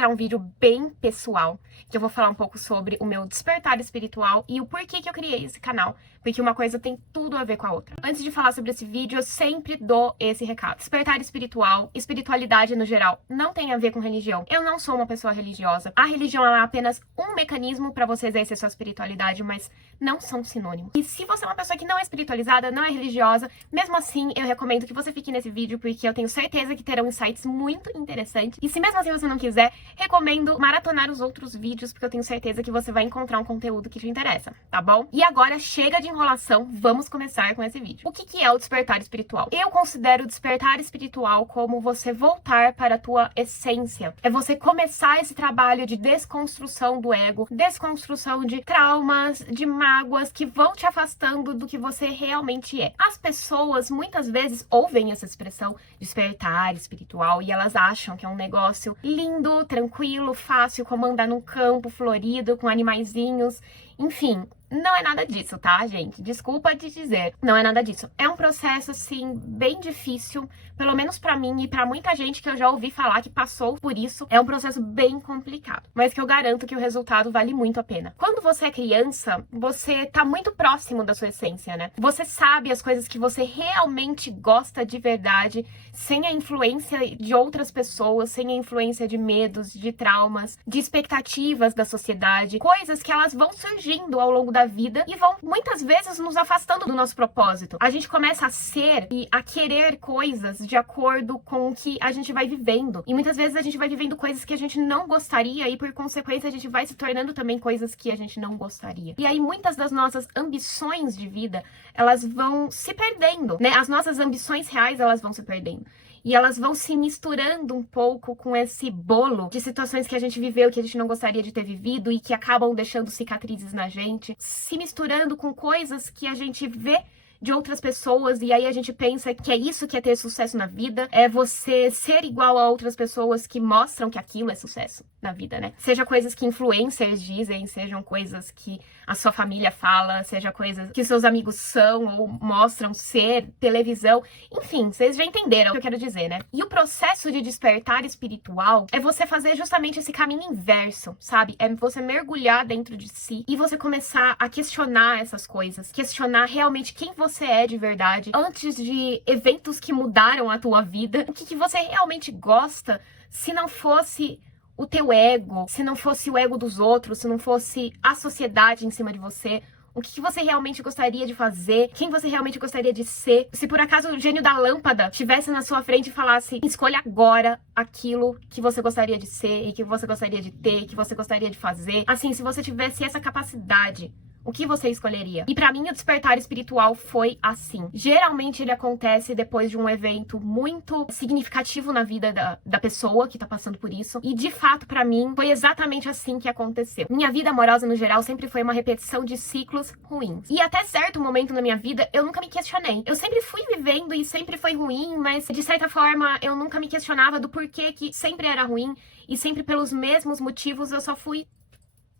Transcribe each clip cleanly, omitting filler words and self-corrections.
será um vídeo bem pessoal, que eu vou falar um pouco sobre o meu despertar espiritual e o porquê que eu criei esse canal, porque uma coisa tem tudo a ver com a outra. Antes de falar sobre esse vídeo, eu sempre dou esse recado. Despertar espiritual, espiritualidade no geral, não tem a ver com religião. Eu não sou uma pessoa religiosa. A religião é apenas um mecanismo para você exercer sua espiritualidade, mas não são sinônimos. E se você é uma pessoa que não é espiritualizada, não é religiosa, mesmo assim, eu recomendo que você fique nesse vídeo, porque eu tenho certeza que terão insights muito interessantes. E se mesmo assim você não quiser, recomendo maratonar os outros vídeos, porque eu tenho certeza que você vai encontrar um conteúdo que te interessa, tá bom? E agora, chega de enrolação, vamos começar com esse vídeo. O que é o despertar espiritual? Eu considero o despertar espiritual como você voltar para a tua essência. É você começar esse trabalho de desconstrução do ego, desconstrução de traumas, de mágoas que vão te afastando do que você realmente é. As pessoas muitas vezes ouvem essa expressão despertar espiritual e elas acham que é um negócio lindo, tranquilo, fácil, como andar num campo florido com animaizinhos, enfim. Não é nada disso, tá, gente? Desculpa te dizer, não é nada disso. É um processo, assim, bem difícil, pelo menos pra mim e pra muita gente que eu já ouvi falar que passou por isso. É um processo bem complicado, mas que eu garanto que o resultado vale muito a pena. Quando você é criança, você tá muito próximo da sua essência, né? Você sabe as coisas que você realmente gosta de verdade, sem a influência de outras pessoas, sem a influência de medos, de traumas, de expectativas da sociedade, coisas que elas vão surgindo ao longo da vida e vão muitas vezes nos afastando do nosso propósito. A gente começa a ser e a querer coisas de acordo com o que a gente vai vivendo. E muitas vezes a gente vai vivendo coisas que a gente não gostaria e por consequência a gente vai se tornando também coisas que a gente não gostaria. E aí muitas das nossas ambições de vida, elas vão se perdendo, né? As nossas ambições reais, elas vão se perdendo. E elas vão se misturando um pouco com esse bolo de situações que a gente viveu, que a gente não gostaria de ter vivido e que acabam deixando cicatrizes na gente, se misturando com coisas que a gente vê de outras pessoas, e aí a gente pensa que é isso que é ter sucesso na vida, é você ser igual a outras pessoas que mostram que aquilo é sucesso na vida, né? Seja coisas que influencers dizem, sejam coisas que a sua família fala, seja coisas que seus amigos são ou mostram ser, televisão, enfim, vocês já entenderam o que eu quero dizer, né? E o processo de despertar espiritual é você fazer justamente esse caminho inverso, sabe? É você mergulhar dentro de si e você começar a questionar essas coisas, questionar realmente quem você é de verdade, antes de eventos que mudaram a tua vida, o que você realmente gosta, se não fosse o teu ego, se não fosse o ego dos outros, se não fosse a sociedade em cima de você, o que você realmente gostaria de fazer, quem você realmente gostaria de ser. Se por acaso o gênio da lâmpada estivesse na sua frente e falasse, escolha agora aquilo que você gostaria de ser e que você gostaria de ter, que você gostaria de fazer. Assim, se você tivesse essa capacidade, o que você escolheria? E pra mim o despertar espiritual foi assim. Geralmente ele acontece depois de um evento muito significativo na vida da pessoa que tá passando por isso. E de fato, pra mim, foi exatamente assim que aconteceu. Minha vida amorosa no geral sempre foi uma repetição de ciclos ruins. E até certo momento na minha vida, eu nunca me questionei. Eu sempre fui vivendo e sempre foi ruim, mas de certa forma eu nunca me questionava do porquê que sempre era ruim. E sempre pelos mesmos motivos eu só fui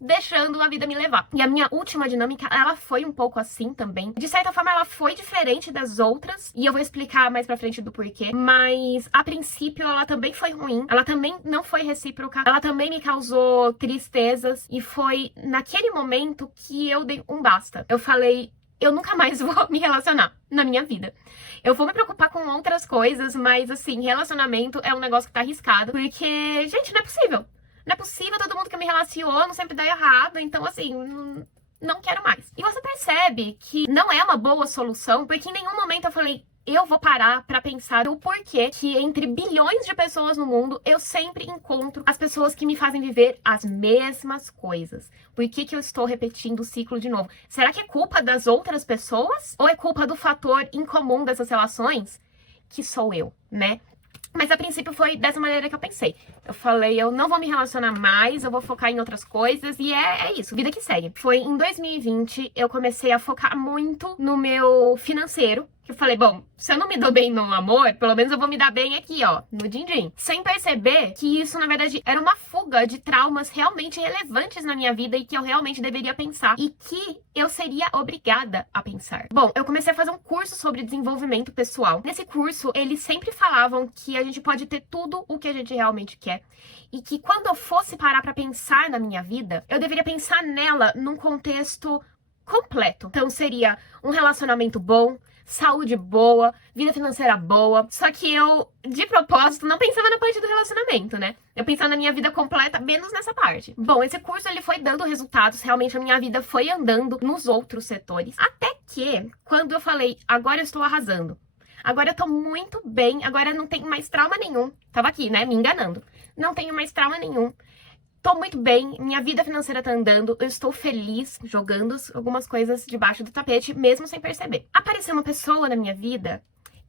deixando a vida me levar. E a minha última dinâmica, ela foi um pouco assim também. De certa forma, ela foi diferente das outras, e eu vou explicar mais pra frente do porquê. Mas, a princípio, ela também foi ruim. Ela também não foi recíproca. Ela também me causou tristezas. E foi naquele momento que eu dei um basta. Eu falei, eu nunca mais vou me relacionar na minha vida. Eu vou me preocupar com outras coisas, mas, assim, relacionamento é um negócio que tá arriscado. Porque, gente, não é possível. Não é possível, todo mundo que eu me relaciono sempre dá errado, então assim, não quero mais. E você percebe que não é uma boa solução, porque em nenhum momento eu falei, eu vou parar pra pensar o porquê que entre bilhões de pessoas no mundo, eu sempre encontro as pessoas que me fazem viver as mesmas coisas. Por que eu estou repetindo o ciclo de novo? Será que é culpa das outras pessoas? Ou é culpa do fator incomum dessas relações? Que sou eu, né? Mas a princípio foi dessa maneira que eu pensei. Eu falei, eu não vou me relacionar mais, eu vou focar em outras coisas e é isso, vida que segue. Foi em 2020, eu comecei a focar muito no meu financeiro, Que eu falei, bom, se eu não me dou bem no amor, pelo menos eu vou me dar bem aqui, ó, no din-din. Sem perceber que isso, na verdade, era uma fuga de traumas realmente relevantes na minha vida e que eu realmente deveria pensar e que eu seria obrigada a pensar. Bom, eu comecei a fazer um curso sobre desenvolvimento pessoal. Nesse curso, eles sempre falavam que a gente pode ter tudo o que a gente realmente quer e que quando eu fosse parar pra pensar na minha vida, eu deveria pensar nela num contexto completo. Então seria um relacionamento bom, saúde boa, vida financeira boa. Só que eu, de propósito, não pensava na parte do relacionamento, né? Eu pensava na minha vida completa, menos nessa parte. Bom, esse curso ele foi dando resultados, realmente a minha vida foi andando nos outros setores. Até que, quando eu falei, agora eu estou arrasando. Agora eu tô muito bem, agora eu não tenho mais trauma nenhum. Tava aqui, né, me enganando. Não tenho mais trauma nenhum. Tô muito bem, minha vida financeira tá andando, eu estou feliz jogando algumas coisas debaixo do tapete, mesmo sem perceber. Apareceu uma pessoa na minha vida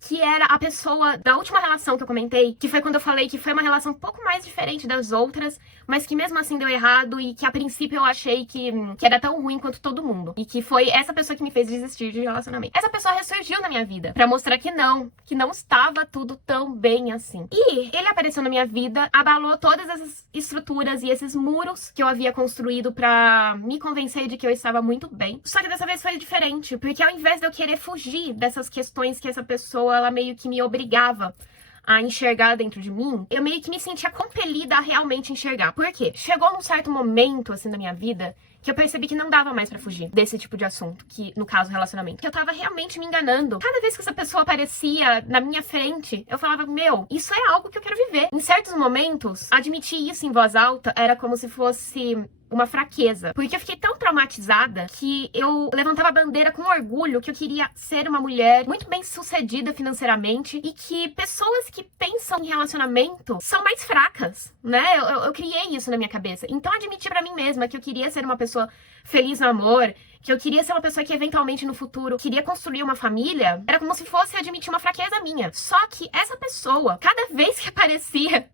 que era a pessoa da última relação que eu comentei, que foi quando eu falei que foi uma relação um pouco mais diferente das outras, mas que mesmo assim deu errado e que a princípio eu achei que era tão ruim quanto todo mundo. E que foi essa pessoa que me fez desistir de relacionamento. Essa pessoa ressurgiu na minha vida pra mostrar que não estava tudo tão bem assim. E ele apareceu na minha vida, abalou todas essas estruturas e esses muros que eu havia construído pra me convencer de que eu estava muito bem. Só que dessa vez foi diferente, porque ao invés de eu querer fugir dessas questões que essa pessoa ela meio que me obrigava a enxergar dentro de mim, eu meio que me sentia compelida a realmente enxergar. Por quê? Chegou num certo momento, assim, da minha vida, que eu percebi que não dava mais pra fugir desse tipo de assunto, que, no caso, relacionamento. Que eu tava realmente me enganando. Cada vez que essa pessoa aparecia na minha frente, eu falava, meu, isso é algo que eu quero viver. Em certos momentos, admitir isso em voz alta era como se fosse uma fraqueza. Porque eu fiquei tão traumatizada que eu levantava a bandeira com orgulho que eu queria ser uma mulher muito bem sucedida financeiramente e que pessoas que pensam em relacionamento são mais fracas, né? Eu criei isso na minha cabeça. Então admiti pra mim mesma que eu queria ser uma pessoa feliz no amor, que eu queria ser uma pessoa que eventualmente no futuro queria construir uma família, era como se fosse admitir uma fraqueza minha. Só que essa pessoa, cada vez que aparecia,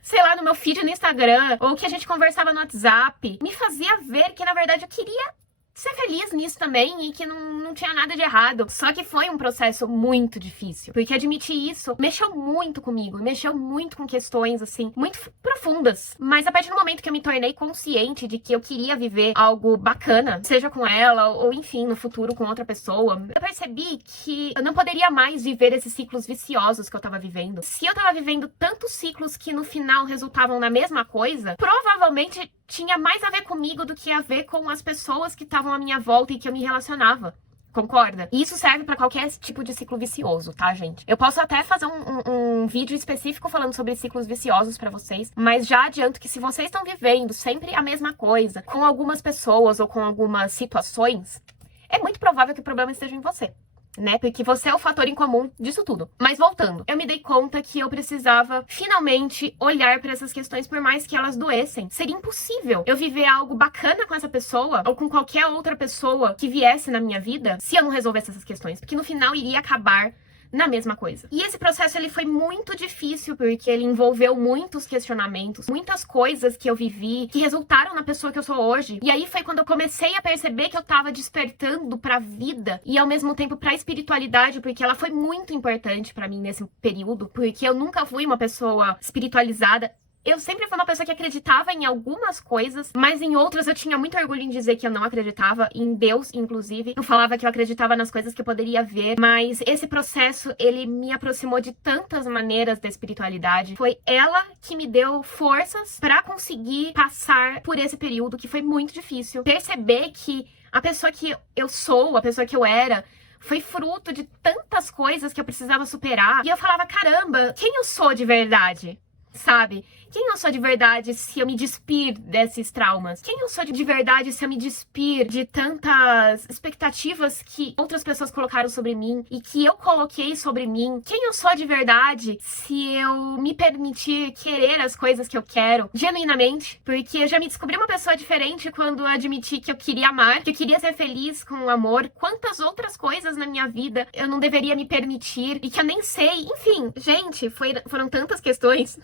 sei lá, no meu feed no Instagram, ou que a gente conversava no WhatsApp, me fazia ver que, na verdade, eu queria ser feliz nisso também e que não tinha nada de errado. Só que foi um processo muito difícil, porque admitir isso mexeu muito comigo, mexeu muito com questões, assim, muito profundas. Mas a partir do momento que eu me tornei consciente de que eu queria viver algo bacana, seja com ela ou, enfim, no futuro com outra pessoa, eu percebi que eu não poderia mais viver esses ciclos viciosos que eu tava vivendo. Se eu tava vivendo tantos ciclos que no final resultavam na mesma coisa, provavelmente tinha mais a ver comigo do que a ver com as pessoas que estavam à minha volta e que eu me relacionava. Concorda? E isso serve pra qualquer tipo de ciclo vicioso, tá, gente? Eu posso até fazer um vídeo específico falando sobre ciclos viciosos pra vocês, mas já adianto que se vocês estão vivendo sempre a mesma coisa, com algumas pessoas ou com algumas situações, é muito provável que o problema esteja em você, né? Porque você é o fator em comum disso tudo. Mas voltando, eu me dei conta que eu precisava finalmente olhar pra essas questões, por mais que elas doessem. Seria impossível eu viver algo bacana com essa pessoa ou com qualquer outra pessoa que viesse na minha vida se eu não resolvesse essas questões, porque no final iria acabar na mesma coisa. E esse processo ele foi muito difícil porque ele envolveu muitos questionamentos, muitas coisas que eu vivi que resultaram na pessoa que eu sou hoje. E aí foi quando eu comecei a perceber que eu tava despertando pra vida e ao mesmo tempo pra espiritualidade, porque ela foi muito importante pra mim nesse período, porque eu nunca fui uma pessoa espiritualizada. Eu sempre fui uma pessoa que acreditava em algumas coisas, mas em outras eu tinha muito orgulho em dizer que eu não acreditava, em Deus, inclusive. Eu falava que eu acreditava nas coisas que eu poderia ver, mas esse processo, ele me aproximou de tantas maneiras da espiritualidade. Foi ela que me deu forças pra conseguir passar por esse período que foi muito difícil. Perceber que a pessoa que eu sou, a pessoa que eu era, foi fruto de tantas coisas que eu precisava superar. E eu falava, caramba, quem eu sou de verdade? Sabe? Quem eu sou de verdade se eu me despir desses traumas? Quem eu sou de verdade se eu me despir de tantas expectativas que outras pessoas colocaram sobre mim e que eu coloquei sobre mim? Quem eu sou de verdade se eu me permitir querer as coisas que eu quero genuinamente? Porque eu já me descobri uma pessoa diferente quando eu admiti que eu queria amar, que eu queria ser feliz com o amor. Quantas outras coisas na minha vida eu não deveria me permitir e que eu nem sei. Enfim, gente, foram tantas questões.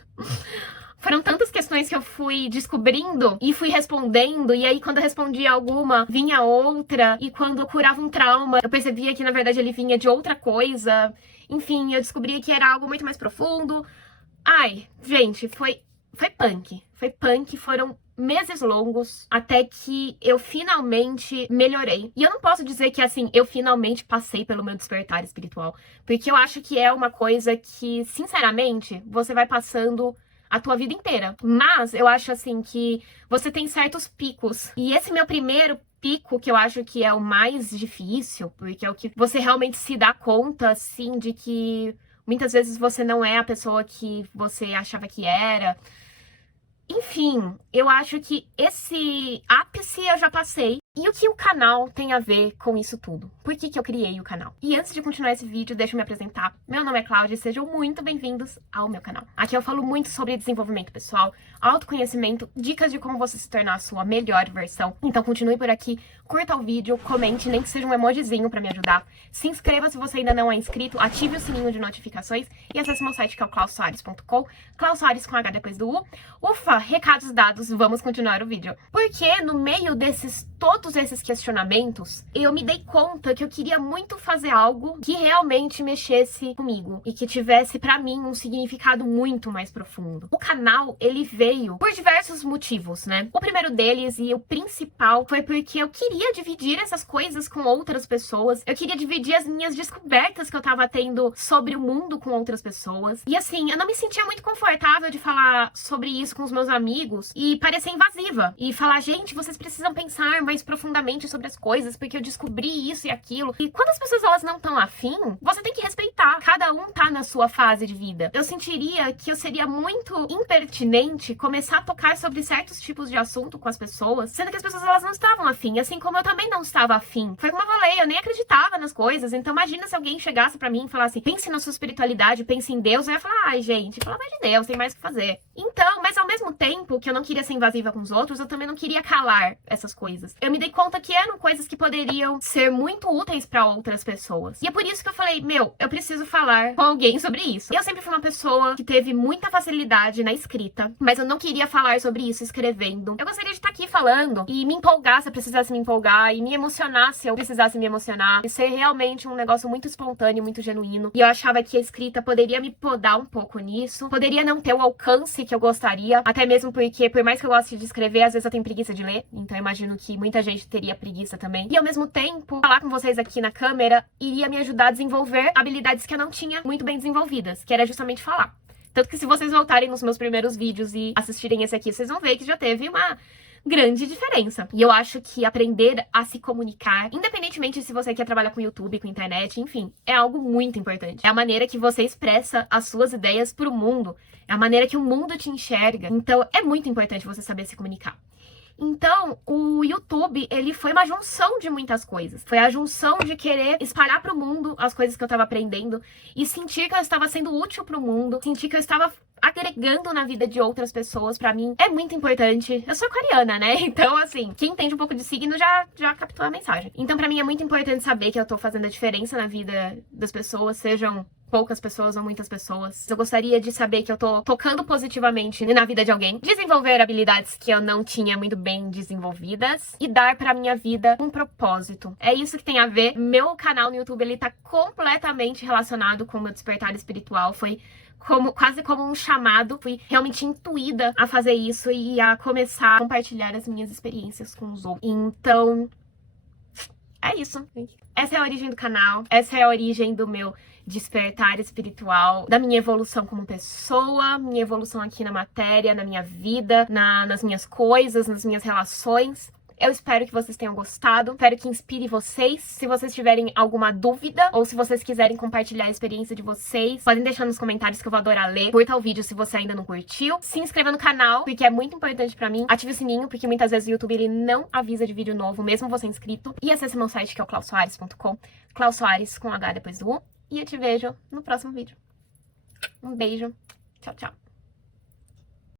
foram tantas questões que eu fui descobrindo e fui respondendo, e aí quando eu respondia alguma, vinha outra, e quando eu curava um trauma, eu percebia que na verdade ele vinha de outra coisa. Enfim, eu descobria que era algo muito mais profundo. Ai, gente, foi punk. Foi punk, foram meses longos até que eu finalmente melhorei. E eu não posso dizer que, assim, eu finalmente passei pelo meu despertar espiritual, porque eu acho que é uma coisa que, sinceramente, você vai passando a tua vida inteira. Mas eu acho, assim, que você tem certos picos. E esse meu primeiro pico, que eu acho que é o mais difícil, porque é o que você realmente se dá conta, assim, de que muitas vezes você não é a pessoa que você achava que era. Enfim, eu acho que esse ápice eu já passei. E o que o canal tem a ver com isso tudo? Por que eu criei o canal? E antes de continuar esse vídeo, deixa eu me apresentar. Meu nome é Cláudia e sejam muito bem-vindos ao meu canal. Aqui eu falo muito sobre desenvolvimento pessoal, autoconhecimento, dicas de como você se tornar a sua melhor versão. Então continue por aqui, curta o vídeo, comente, nem que seja um emojizinho pra me ajudar. Se inscreva se você ainda não é inscrito, ative o sininho de notificações e acesse meu site que é o clausoares.com, Klaus Soares com H depois do U. Ufa, recados dados, vamos continuar o vídeo. Porque no meio todos esses questionamentos, eu me dei conta que eu queria muito fazer algo que realmente mexesse comigo e que tivesse pra mim um significado muito mais profundo. O canal, ele veio por diversos motivos, né? O primeiro deles e o principal foi porque eu queria dividir essas coisas com outras pessoas. Eu queria dividir as minhas descobertas que eu tava tendo sobre o mundo com outras pessoas. E assim, eu não me sentia muito confortável de falar sobre isso com os meus amigos e parecer invasiva. E falar, gente, vocês precisam pensar mais profundamente sobre as coisas, porque eu descobri isso e aquilo. E quando as pessoas elas não estão afim, você tem que respeitar. Cada um tá na sua fase de vida. Eu sentiria que eu seria muito impertinente começar a tocar sobre certos tipos de assunto com as pessoas, sendo que as pessoas elas não estavam afim, assim como eu também não estava afim. Foi como eu falei, eu nem acreditava nas coisas. Então imagina se alguém chegasse pra mim e falasse, pense na sua espiritualidade, pense em Deus. Eu ia falar, ai gente, pelo amor de Deus, tem mais o que fazer. Então, mas ao mesmo tempo que eu não queria ser invasiva com os outros, eu também não queria calar essas coisas. Eu me dei conta que eram coisas que poderiam ser muito úteis pra outras pessoas. E é por isso que eu falei, meu, eu preciso falar com alguém sobre isso. Eu sempre fui uma pessoa que teve muita facilidade na escrita, mas eu não queria falar sobre isso escrevendo. Eu gostaria de estar aqui falando e me empolgar se eu precisasse me empolgar e me emocionar se eu precisasse me emocionar e ser realmente um negócio muito espontâneo, muito genuíno. E eu achava que a escrita poderia me podar um pouco nisso, poderia não ter o alcance que eu gostaria, até mesmo porque, por mais que eu goste de escrever, às vezes eu tenho preguiça de ler, então eu imagino que muita gente teria preguiça também. E ao mesmo tempo, falar com vocês aqui na câmera iria me ajudar a desenvolver habilidades que eu não tinha muito bem desenvolvidas, que era justamente falar. Tanto que se vocês voltarem nos meus primeiros vídeos e assistirem esse aqui, vocês vão ver que já teve uma grande diferença. E eu acho que aprender a se comunicar, independentemente se você quer trabalhar com YouTube, com internet, enfim, é algo muito importante. É a maneira que você expressa as suas ideias pro mundo. É a maneira que o mundo te enxerga. Então, é muito importante você saber se comunicar. Então, o YouTube, ele foi uma junção de muitas coisas. Foi a junção de querer espalhar pro mundo as coisas que eu tava aprendendo e sentir que eu estava sendo útil pro mundo, sentir que eu estava agregando na vida de outras pessoas. Pra mim é muito importante. Eu sou aquariana, né? Então, assim, quem entende um pouco de signo já captou a mensagem. Então, pra mim é muito importante saber que eu tô fazendo a diferença na vida das pessoas, sejam poucas pessoas ou muitas pessoas. Eu gostaria de saber que eu tô tocando positivamente na vida de alguém, desenvolver habilidades que eu não tinha muito bem desenvolvidas e dar pra minha vida um propósito. É isso que tem a ver. Meu canal no YouTube, ele tá completamente relacionado com o meu despertar espiritual. Foi quase como um chamado, fui realmente intuída a fazer isso e a começar a compartilhar as minhas experiências com os outros. Então, é isso. Essa é a origem do canal, essa é a origem do meu despertar espiritual, da minha evolução como pessoa, minha evolução aqui na matéria, na minha vida, nas minhas coisas, nas minhas relações. Eu espero que vocês tenham gostado, espero que inspire vocês. Se vocês tiverem alguma dúvida ou se vocês quiserem compartilhar a experiência de vocês, podem deixar nos comentários que eu vou adorar ler. Curta o vídeo se você ainda não curtiu. Se inscreva no canal, porque é muito importante pra mim. Ative o sininho, porque muitas vezes o YouTube ele não avisa de vídeo novo, mesmo você inscrito. E acesse meu site que é o clausoares.com, Klaus Soares com H depois do U. E eu te vejo no próximo vídeo. Um beijo. Tchau, tchau.